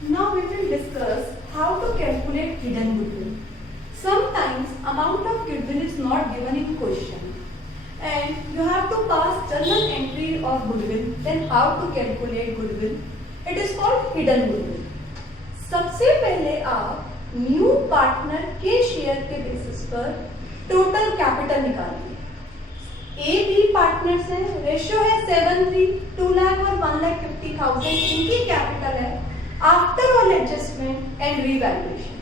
Now we will discuss how to calculate hidden goodwill. Sometimes amount of goodwill is not given in question and you have to pass journal entry of goodwill, then how to calculate goodwill. It is called hidden goodwill. सबसे पहले आप new partner के share के basis पर total capital निकालिए। A B partners हैं, ratio है 7:3, 2 लाख और 1,50,000 इनकी कैपिटल है after all adjustment and revaluation.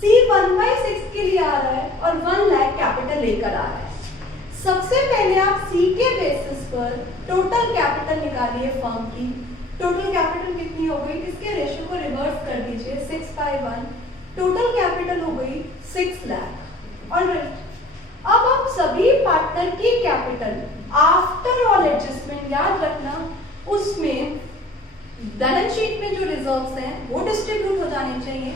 C 1/6 के लिए आ रहा है और 1 लाख कैपिटल लेकर आ रहा है। सबसे पहले आप सी के बेसिस पर टोटल कैपिटल निकालिए फर्म की। टोटल कैपिटल कितनी हो गई, इसके रेशियो को रिवर्स कर दीजिए 6/1, टोटल कैपिटल हो गई 6 लाख। ऑलराइट, अब आप सभी पार्टनर की कैपिटल आफ्टर ऑल एडजस्टमेंट, याद रखना उसमें बैलेंस शीट में जो रिजर्व्स हैं वो डिस्ट्रीब्यूट हो जाने चाहिए,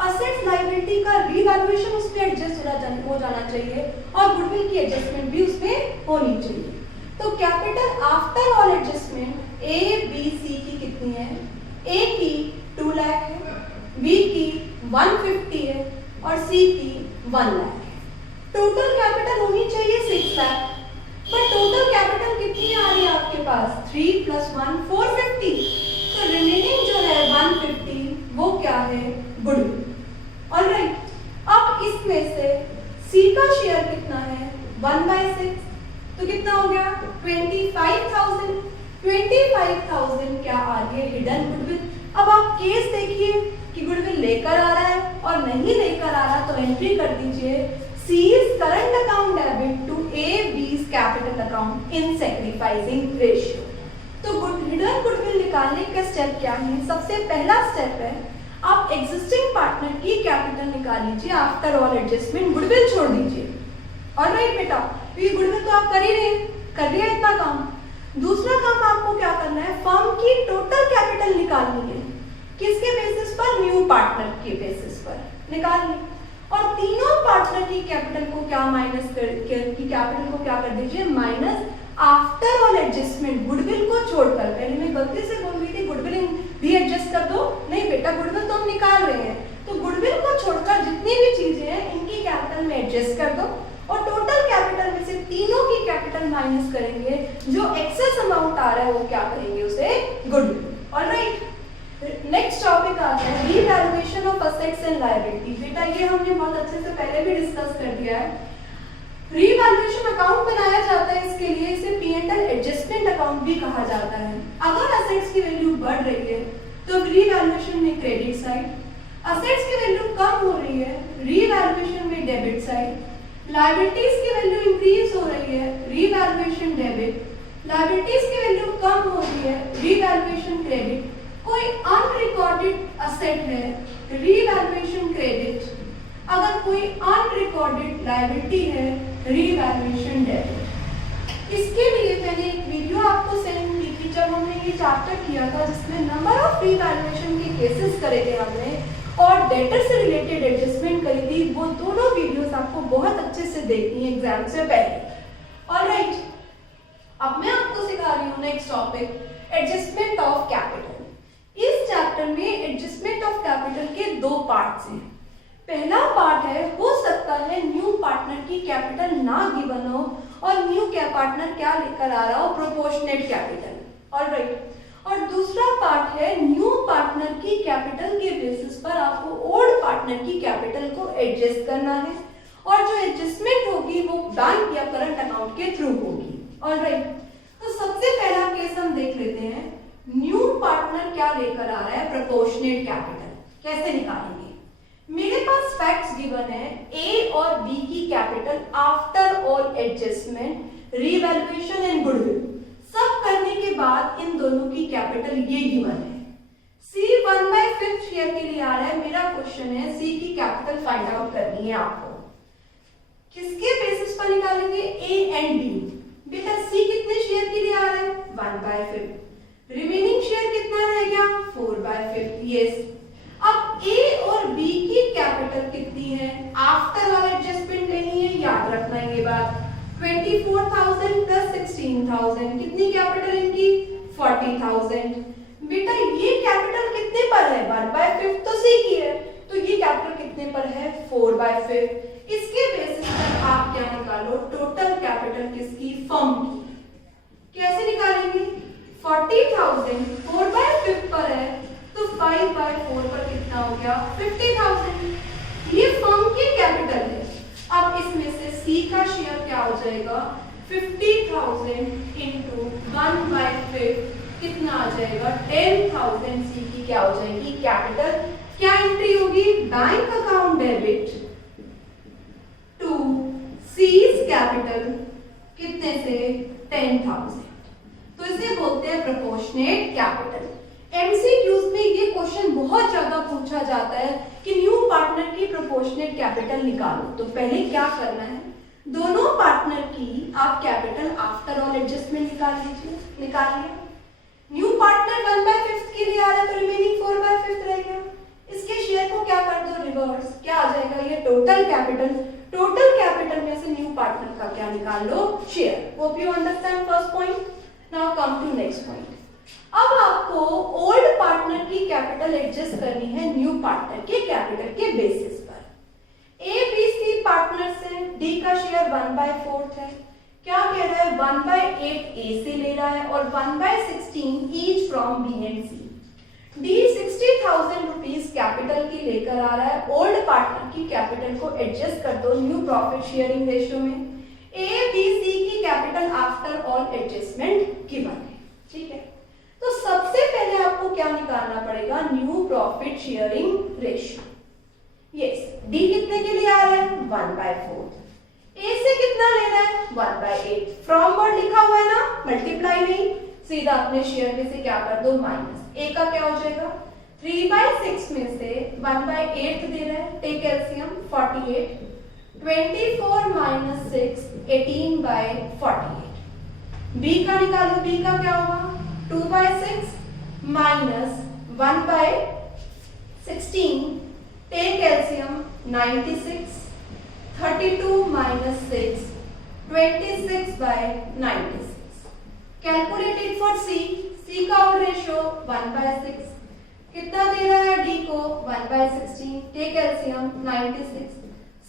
असेट्स लायबिलिटी का रीवैल्यूएशन उसमें एडजस्ट हो जाना चाहिए और गुडविल की एडजस्टमेंट भी उसमें होनी चाहिए। तो capital after all adjustment A B C की कितनी है, ए की 2 लाख है, बी की 150 है और सी की 1 लाख है। टोटल कैपिटल होनी चाहिए 6 लाख, पर टोटल कैपिटल कितनी आ रही है आपके पास, 3 + 1 450, तो रिमेनिंग जो है 150 वो क्या है, गुडविल। ऑलराइट, अब इसमें से सी का शेयर कितना है 1/6, तो कितना हो गया 25,000। 25,000 क्या आ गया, हिडन गुडविल। अब आप केस देखिए कि गुडविल लेकर आ रहा है और नहीं लेकर आ रहा, तो एंट्री कर दीजिए C's current account debit to A B's capital account in sacrificing ratio। तो हिडन गुडविल निकालने का स्टेप क्या है, सबसे पहला स्टेप है आप एग्जिस्टिंग पार्टनर की कैपिटल निकाल लीजिए आफ्टर ऑल एडजस्टमेंट, गुडविल छोड़ दीजिए। ऑलराइट बेटा, ये गुडविल तो आप कर ही रहे हैं, कर लिया इतना काम। दूसरा काम आपको क्या करना है, फर्म की टोटल कैपिटल निकालनी है। किसके बेसिस पर, न्यू पार्टनर के बेसिस पर निकालनी, और तीनों पार्टनर की कैपिटल को क्या कैपिटल को क्या कर दीजिए, minus after all adjustment, goodwill को छोड़कर। पहले मैं गलती से बोल रही थी गुडविल भी एडजस्ट कर दो, नहीं बेटा गुडविल तो हम निकाल रहे हैं, तो गुडविल को छोड़कर जितनी भी चीजें हैं इनकी कैपिटल में एडजस्ट कर दो और टोटल कैपिटल में से तीनों की कैपिटल माइनस करेंगे, जो एक्सेस अमाउंट आ रहा है वो क्या करेंगे, उसे गुडविल। ऑलराइट, नेक्स्ट टॉपिक आ गया revaluation of assets and liability. बेटा ये हमने बहुत अच्छे से पहले भी डिस्कस कर दिया है। रीवैल्यूएशन अकाउंट बनाया जाता है, इसके लिए इसे P&L एडजस्टमेंट अकाउंट भी कहा जाता है। अगर असेट्स की वैल्यू बढ़ रही है तो रीवैल्यूएशन में क्रेडिट साइड, असेट्स की वैल्यू कम हो रही है रीवैल्यूएशन में डेबिट साइड, लायबिलिटीज की वैल्यू इंक्रीज हो रही है रीवैल्यूएशन डेबिट, लायबिलिटीज की वैल्यू कम हो रही है रीवैल्यूएशन क्रेडिट, कोई अनरिकॉर्डेड असेट है रीवैल्यूएशन क्रेडिट, अगर कोई अनरिकॉर्डेड लायबिलिटी है रीवैल्यूएशन डेबिट। इसके लिए मैंने एक वीडियो आपको सेंड की थी जब हमने ये चैप्टर किया था, जिसमें नंबर ऑफ रीवैल्यूएशन के केसेस करे थे हमने और डेटर से रिलेटेड एडजस्टमेंट करी थी। वो दोनों वीडियोस आपको बहुत अच्छे से देखनी है एग्जाम से पहले। ऑलराइट, अब मैं आपको सिखा रही हूँ next topic, adjustment of capital. इस चैप्टर में एडजस्टमेंट ऑफ कैपिटल के 2 पार्ट्स हैं। पहला पार्ट है, हो सकता है न्यू पार्टनर की कैपिटल ना गिवन हो और न्यू पार्टनर क्या लेकर आ रहा हो, प्रोपोर्शनेट कैपिटल। ऑलराइट, और दूसरा पार्ट है न्यू पार्टनर की कैपिटल के बेसिस पर आपको ओल्ड पार्टनर की कैपिटल को एडजस्ट करना है और जो एडजस्टमेंट होगी वो बैंक या करंट अकाउंट के थ्रू होगी। ऑलराइट, तो सबसे पहला केस हम देख लेते हैं, न्यू पार्टनर क्या लेकर आ रहा है, प्रोपोर्शनेट कैपिटल। कैसे निकालेंगे, मेरे पास फैक्ट्स गिवन है, ए और बी की capital after all adjustment revaluation and goodwill सब करने के बाद इन दोनों की कैपिटल ये गिवन है। सी 1/5 शेयर के लिए आ रहा है, मेरा क्वेश्चन है सी की कैपिटल फाइंड आउट करनी है आपको। किसके बेसिस पर निकालेंगे, ए एंड बी। बेटा सी कितने शेयर के लिए आ रहा है, 1/5, रिमेनिंग शेयर कितना रह गया, 4/5। यस, अब ए और बी की कैपिटल कितनी है, आफ्टर ऑल एडजस्टमेंट लेनी है, याद रखना ये बात। 24,000 + 16,000 कितनी कैपिटल इनकी, 40,000। बेटा ये कैपिटल कितने पर है, 1/5 तो सी की है, तो ये कैपिटल कितने पर है, 4/5। इसके बेसिस पर आप क्या निकालो, टोटल कैपिटल किसकी, फर्म की। कैसे निकालेंगे, 40,000 4/5 पर है तो 5/4 पर कितना हो गया, 50,000। ये फर्म की कैपिटल है। अब इसमें से सी का शेयर क्या हो जाएगा, 50,000 इंटू 1/5 कितना आ जाएगा, 10,000 सी की क्या हो जाएगी कैपिटल। क्या एंट्री होगी, bank account debit to C's capital कितने से, 10,000। तो इसे बोलते हैं प्रोपोर्शनेट कैपिटल। एमसीक्यूज में ये क्वेश्चन बहुत ज्यादा पूछा जाता है कि न्यू पार्टनर की प्रोपोर्शनेट कैपिटल निकालो। तो पहले क्या करना है, दोनों पार्टनर की आप कैपिटल आफ्टर ऑल एडजस्टमेंट निकाल लिया। न्यू पार्टनर 1/5 के लिए आ रहा है तो रिमेनिंग 4/5 रह गया। इसके शेयर को क्या कर दो, रिवर्स, क्या आ जाएगा, ये टोटल कैपिटल। टोटल कैपिटल में से न्यू पार्टनर का क्या निकाल लो, share. Hope you understand first point. Now come to next point. अब आपको ओल्ड पार्टनर की कैपिटल एडजस्ट करनी है न्यू पार्टनर के कैपिटल के बेसिस पर। ए बी सी पार्टनर से डी का शेयर 1/4 है। क्या कह रहा है, 1/8 ए से ले रहा है और 1/16 each from B and C. D 60,000 rupees capital की लेकर आ रहा है। ओल्ड पार्टनर की कैपिटल को एडजस्ट कर दो न्यू प्रॉफिट शेयरिंग रेशियो में। ए बी सी की capital after all adjustment given है, ठीक है। तो सबसे पहले आपको क्या निकालना पड़ेगा, new profit sharing ratio. Yes, D कितने के लिए आ रहा है, 1/4। ए से कितना लेना है, 1/8। फ्रॉम वर्ड लिखा हुआ है ना, मल्टीप्लाई नहीं, सीधा अपने शेयर में से क्या कर दो, माइनस। ए का क्या हो जाएगा, 3/6 में से 1/8 दे रहा है, टेक एलसीएम 48, 24 - 6 18/48। बी का निकालो, बी का क्या होगा, 2/6 minus 1/16, take LCM 96, 32 - 6 26/96। Calculated for C, C का और रेशियो 1/6, कितना दे रहा है डी को, 1/16, टेक एलसीएम 96,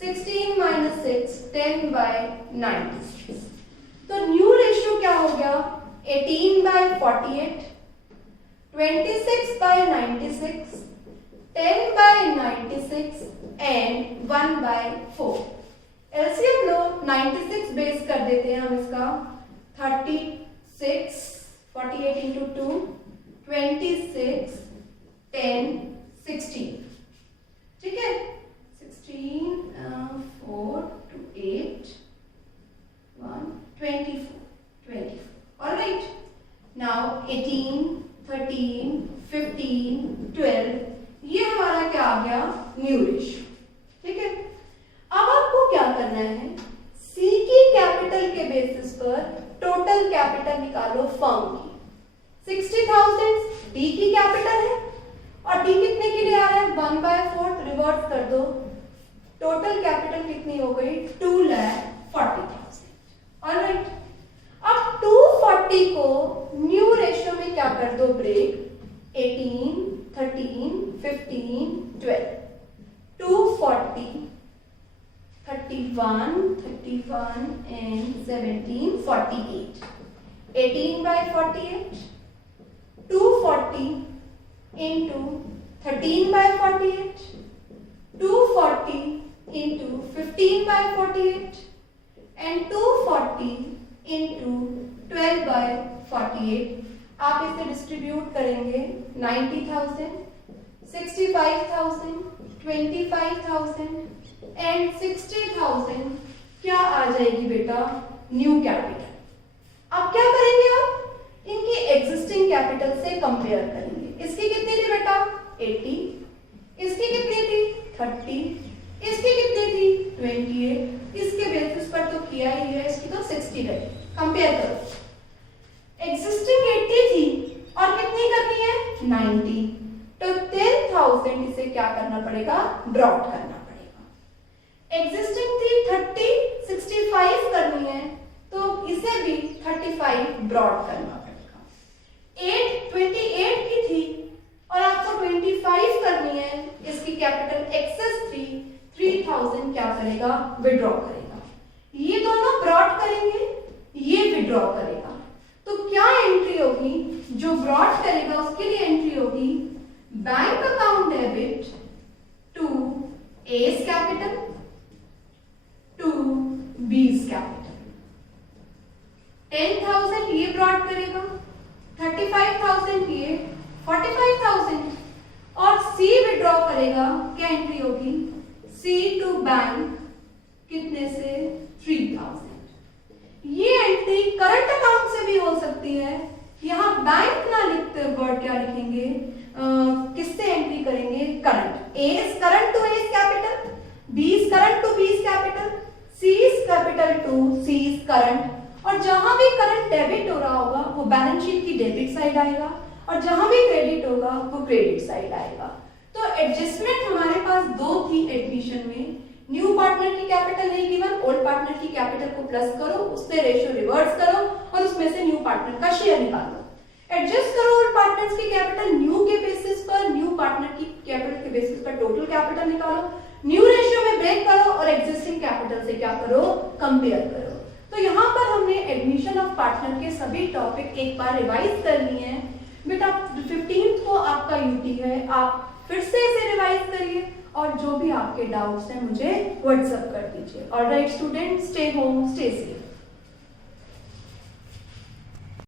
16 - 6 10/96। तो न्यू रेशियो क्या हो गया, 18/48, 26/96, 10/96 एंड 1/4। एलसीएम लो, 96 बेस कर देते हैं हम इसका, 36, 48 इंटू 2, 26, 10, 16, ठीक है। 16 4 to 8 1 24 ऑलराइट। नाउ 18 13 15 12 ये हमारा क्या आ गया, न्यू रेशियो, ठीक है। अब आपको क्या करना है, सी की कैपिटल के बेसिस पर टोटल कैपिटल निकालो फर्म की। 60,000 डी की कैपिटल है और डी कितने के लिए आ रहा है, 1/4, रिवर्ट कर दो, टोटल कैपिटल कितनी हो गई, 2,40,000। ऑलराइट, अब 240 को न्यू रेशियो में क्या कर दो, break, 18 13 15 12, 240 31 and 17 48, 18/48, 240 into 13/48, 240 into 15/48 and 240 into 12/48। आप इसे डिस्ट्रीब्यूट करेंगे, 90,000, 65,000, 25,000 एंड 60,000 क्या आ जाएगी बेटा, न्यू कैपिटल। अब क्या करेंगे, आप इनकी एग्जिस्टिंग कैपिटल से कंपेयर करेंगे। इसकी कितनी थी बेटा, 80, इसकी कितनी थी, 30, इसकी कितनी थी, 28। इसके बेसिस पर तो किया ही है, इसकी तो 60 रही। कंपेयर करो, एग्जिस्टिंग 80 थी और कितनी करनी है, 90, तो 10,000 इसे क्या करना पड़ेगा, ड्रॉप करना पड़ेगा। एग्जिस्टिंग थी 30, 65 करनी है तो इसे भी 35 ड्रॉप करना पड़ेगा। 28 की थी और आपको 25 करनी है, इसकी कैपिटल एक्सेस 3000 क्या करेगा, विड्रॉ करेगा। ये दोनों ब्रॉड करेंगे, ये विड्रॉ करेगा। तो क्या एंट्री होगी, जो ब्रॉड करेगा उसके लिए एंट्री होगी bank account debit to A's capital to B's capital. 10,000 ये ब्रॉड करेगा, 35,000 ये, 45,000 और C विड्रॉ करेगा। क्या एंट्री होगी, C टू बैंक कितने से 3,000। ये एंट्री करंट अकाउंट से भी हो सकती है। यहाँ बैंक ना लिखते वर्ड क्या लिखेंगे, किससे एंट्री करेंगे, current. A's current to A's capital, B's current to B's capital, C's capital to C's current. और जहां भी करंट डेबिट हो रहा होगा वो बैलेंस शीट की डेबिट साइड आएगा और जहां भी क्रेडिट होगा वो क्रेडिट साइड आएगा। तो एडजस्टमेंट हमारे पास दो थी एडमिशन में। न्यू पार्टनर की कैपिटल नहीं गिवन, ओल्ड पार्टनर की कैपिटल को प्लस करो, उससे रेशियो रिवर्स करो और उसमें से न्यू पार्टनर का शेयर निकालो। एडजस्ट करो ओल्ड पार्टनर्स की कैपिटल न्यू के बेसिस पर, न्यू पार्टनर की कैपिटल के बेसिस पर टोटल कैपिटल निकालो, न्यू रेशियो में ब्रेक करो और एग्जिस्टिंग कैपिटल से क्या करो, कंपेयर करो। तो यहाँ पर हमने एडमिशन ऑफ पार्टनर के सभी टॉपिक एक बार रिवाइज कर लिए हैं। बेटा 15th को आपका यूटी है, आप फिर से इसे रिवाइज करिए और जो भी आपके डाउट्स हैं मुझे व्हाट्सएप कर दीजिए। Alright student, stay home, stay safe.